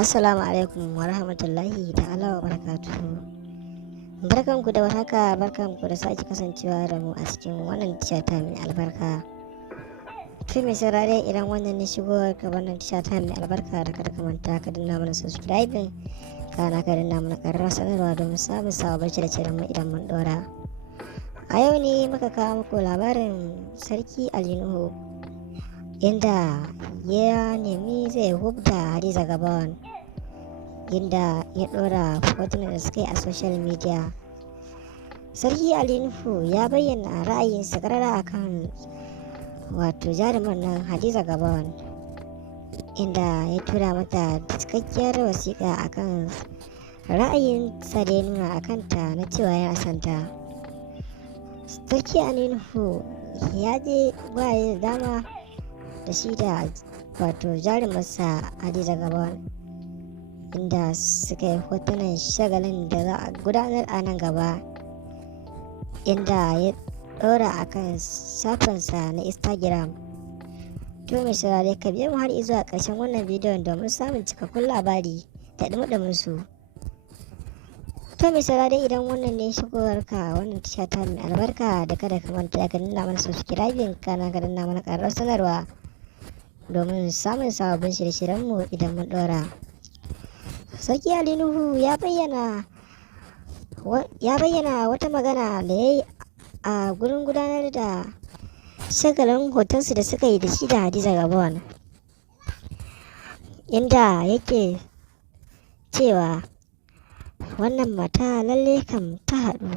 Assalamu alaikum wa rahmatullahi ta'ala wa barakatuhu. Barkanku da warhaka, barkanku da sake kasancewa da mu a cikin wannan tasha ta mai albarka. Kai mai saurare, idan wannan ne shigo ga wannan tasha ta mai albarka, da kada ka manta ka danna mana subscribing, kana ka danna mana ƙararrawar sanarwa domin samun sababbin shirye-shiryen mu idan mun ɗora. A yau ne muka kawo muku labarin Sarki Ali Nuhu, inda ya nemi zai hubda Hadiza Gabon, inda ya ɗora hotunan da suka yi a social media. Sarki Ali Nuhu ya bayyana ra'ayinsa karara akan wato jarumar nan Hadiza Gabon, inda ya tura mata cikakkiyar wasiƙa akan ra'ayinsa da ya nuna akanta na cewa yana santa. Sarki Ali Nuhu ya je waye da dama da shi da wato jarumarsa Hadiza Gabon, inda suka yi hotunan shagalin da za a gudanar a nan gaba, inda ya ɗora a kan shafinsa na Instagram. To mai saurare, ka biyo mu har zuwa ƙarshen wannan bidiyon domin samun cikakkun labari da ɗumi su. To mai saurare, idan wannan ne shigowarka wannan tasha ta mai albarka, da kada ka manta ka danna mana subscribing, kana ka danna mana ƙararrawar sanarwa domin samun sababbin shirye-shiryenmu idan mun ɗora. Sarki Ali Nuhu ya bayyana wata magana da ya yi a gurin gudanar da shagalin hotonsu da suka yi da shi da Hadiza Gabon, inda yake cewa wannan mata lalle kam ta haɗu